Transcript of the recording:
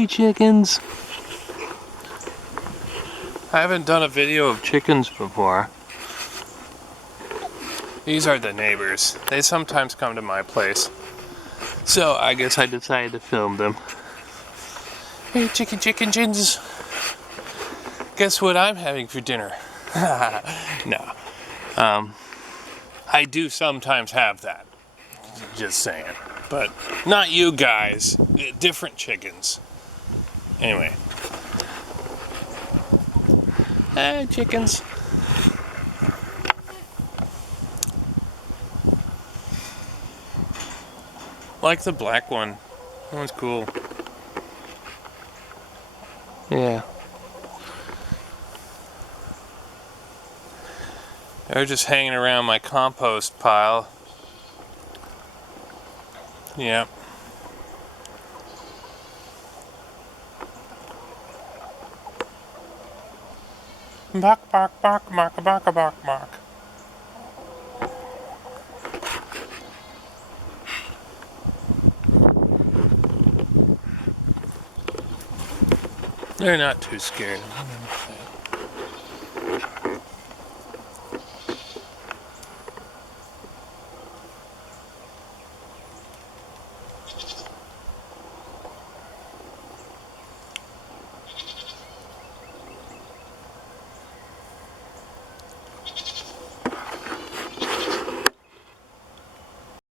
Hey chickens! I haven't done a video of chickens before. These are the neighbors. They sometimes come to my place. So I guess I decided to film them. Hey chickens! Guess what I'm having for dinner? No. I do sometimes have that. Just saying. But not you guys. Different chickens. Anyway. Hey chickens. Like the black one. That one's cool. Yeah. They're just hanging around my compost pile. Yeah. Bark, bark, bark, bark, bark, bark, bark. They're not too scared.